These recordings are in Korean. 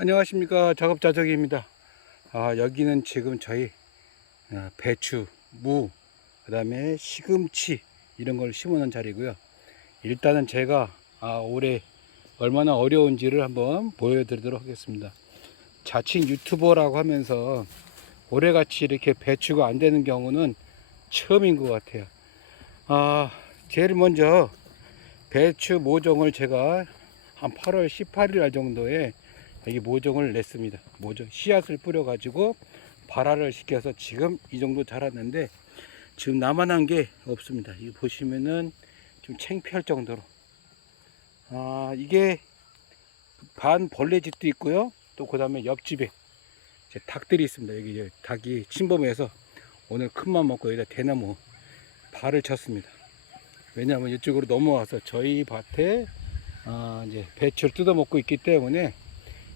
안녕하십니까. 작업자적입니다. 아, 여기는 지금 저희 어, 배추, 무, 그 다음에 시금치 이런 걸 심어놓은 자리고요. 일단은 제가 아, 올해 얼마나 어려운지를 한번 보여드리도록 하겠습니다. 자칭 유튜버라고 하면서 올해같이 이렇게 배추가 안 되는 경우는 처음인 것 같아요. 아, 제일 먼저 배추 모종을 제가 한 8월 18일 날 정도에 여기 모종을 냈습니다. 모종 씨앗을 뿌려 가지고 발화를 시켜서 지금 이 정도 자랐는데 지금 나만한 게 없습니다. 이거 보시면은 좀 창피할 정도로 아 이게 반 벌레집도 있고요. 또 그 다음에 옆집에 이제 닭들이 있습니다. 여기 이제 닭이 침범해서 오늘 큰맘 먹고 여기다 대나무 발을 쳤습니다. 왜냐하면 이쪽으로 넘어와서 저희 밭에 아, 이제 배추를 뜯어 먹고 있기 때문에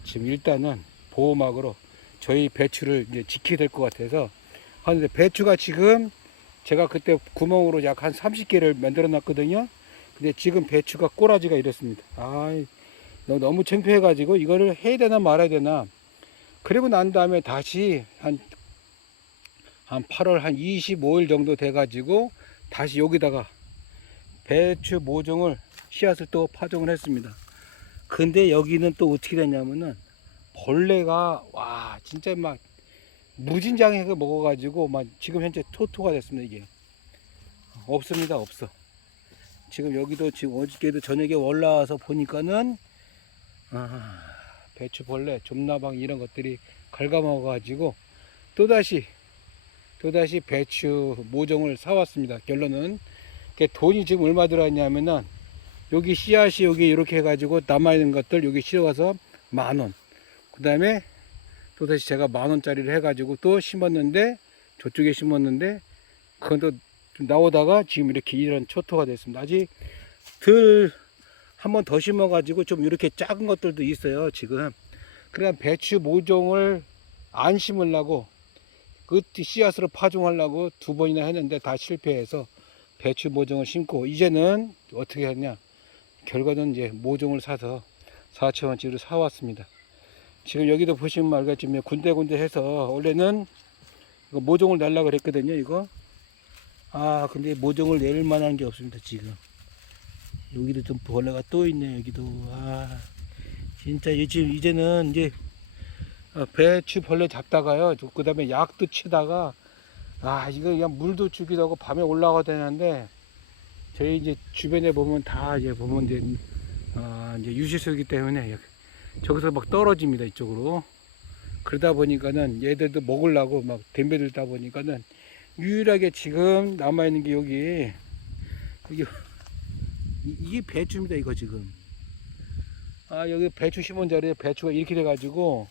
지금 일단은 보호막으로 저희 배추를 이제 지켜야 될것 같아서 하는데 배추가 지금 제가 그때 구멍으로 약 한 30개를 만들어 놨거든요. 근데 지금 배추가 꼬라지가 이렇습니다. 아, 너무 창피해 가지고 이거를 해야 되나 말아야 되나. 그리고 난 다음에 다시 한, 한 8월 한 25일 정도 돼 가지고 다시 여기다가 배추 모종을 씨앗을 또 파종을 했습니다. 근데 여기는 또 어떻게 됐냐면은 벌레가 와 진짜 막 무진장하게 먹어가지고 막 지금 현재 토토가 됐습니다 이게. 없습니다 없어. 지금 여기도 지금 어저께도 저녁에 올라와서 보니까는 아, 배추벌레 좀나방 이런 것들이 갉아먹어가지고 또다시 또다시 배추 모종을 사왔습니다 결론은. 그 돈이 지금 얼마 들어왔냐면은 여기 씨앗이 여기 이렇게 해가지고 남아있는 것들 여기 실어가서 만원. 그 다음에 또 다시 제가 만원짜리를 해가지고 또 심었는데 저쪽에 심었는데 그것도 좀 나오다가 지금 이렇게 이런 초토가 됐습니다. 아직 덜한번 더 심어 가지고 좀 이렇게 작은 것들도 있어요. 지금. 그냥 배추 모종을 안 심으려고 그 씨앗으로 파종하려고 두 번이나 했는데 다 실패해서 배추 모종을 심고 이제는 어떻게 했냐 결과는 이제 모종을 사서 4천원치로 사왔습니다. 지금 여기도 보시면 알겠지만 군데군데 해서 원래는 모종을 날라 그랬거든요. 이거 아 근데 모종을 낼 만한 게 없습니다. 지금 여기도 좀 벌레가 또 있네. 여기도 아 진짜 지금 이제는 이제 어, 배추 벌레 잡다가요. 그 다음에 약도 치다가 아 이거 그냥 물도 하고 밤에 올라가야 되는데 저희 이제 주변에 보면 다 이제 보면 이제 아 이제 유실소이기 때문에 저기서 막 떨어집니다 이쪽으로. 그러다 보니까는 얘들도 먹으려고 막 덤벼 들다 보니까는 유일하게 지금 남아 있는 게 여기 여기 이- 이게 배추입니다 이거 지금. 아 여기 배추 심은 자리에 배추가 이렇게 돼 가지고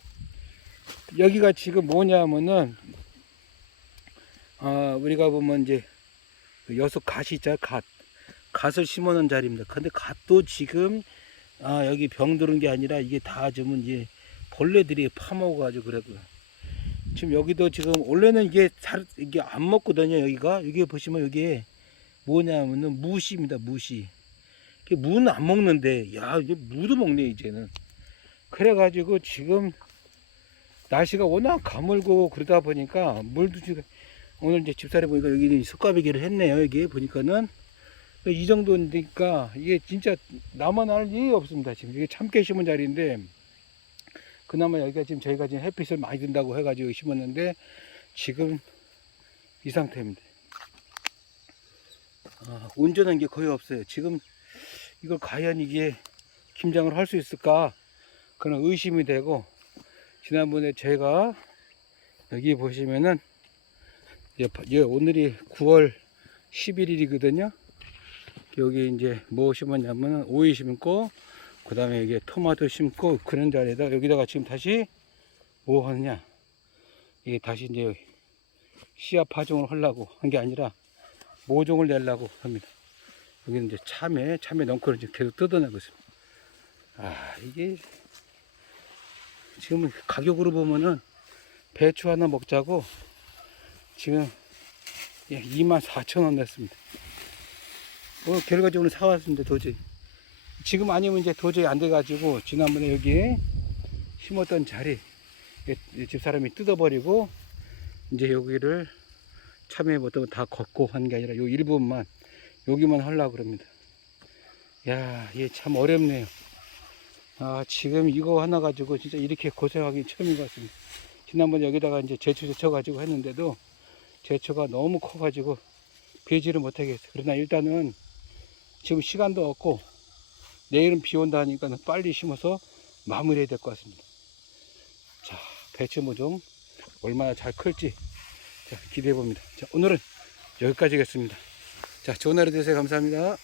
여기가 지금 뭐냐면은 아 우리가 보면 이제 그 여섯 갓이 있잖아 갓 갓을 심어놓은 자리입니다. 근데 갓도 지금 아 여기 병 들은 게 아니라 이게 다 지금 이제 벌레들이 파먹어가지고 그래고요. 지금 여기도 지금 원래는 이게 잘 이게 안 먹거든요. 여기가 여기 보시면 여기 뭐냐면은 무시입니다. 무시. 무는 안 먹는데 야 이제 무도 먹네 이제는. 그래가지고 지금 날씨가 워낙 가물고 그러다 보니까 물도 지금 오늘 이제 집사람 보니까 여기 는 석가배기를 했네요. 여기 보니까는 이 정도니까 이게 진짜 나만 할 일이 없습니다. 지금 이게 참깨 심은 자리인데 그나마 여기가 지금 저희가 지금 햇빛을 많이 든다고 해가지고 심었는데 지금 이 상태입니다. 아, 온전한 게 거의 없어요. 지금 이걸 과연 이게 김장을 할 수 있을까 그런 의심이 되고 지난번에 제가 여기 보시면은 예, 예, 오늘이 9월 11일이거든요. 여기 이제 뭐 심었냐면은 오이 심고 그 다음에 이게 토마토 심고 그런 자리에다 여기다가 지금 다시 뭐 하느냐 이게 다시 이제 씨앗 파종을 하려고 한 게 아니라 모종을 내려고 합니다. 여기는 이제 참외, 참외 넝쿨을 지금 계속 뜯어내고 있습니다. 아, 이게 지금 가격으로 보면은 배추 하나 먹자고 지금 예, 2만 4천 원 냈습니다. 뭐 결과적으로 사왔습니다 도저히. 지금 아니면 이제 도저히 안 돼가지고 지난번에 여기에 심었던 자리 이 집사람이 뜯어버리고 이제 여기를 참외 보통 다 걷고 한 게 아니라 요 일부분만 여기만 하려고 그럽니다. 야, 이게 참 어렵네요. 아, 지금 이거 하나 가지고 진짜 이렇게 고생하기 처음인 것 같습니다. 지난번 여기다가 이제 제초 제쳐 가지고 했는데도 제초가 너무 커 가지고 배지를 못하겠어요. 그러나 일단은 지금 시간도 없고 내일은 비 온다 하니까 빨리 심어서 마무리해야 될 것 같습니다. 자, 배추 모종 얼마나 잘 클지 자, 기대해 봅니다. 자, 오늘은 여기까지겠습니다. 자, 좋은 하루 되세요. 감사합니다.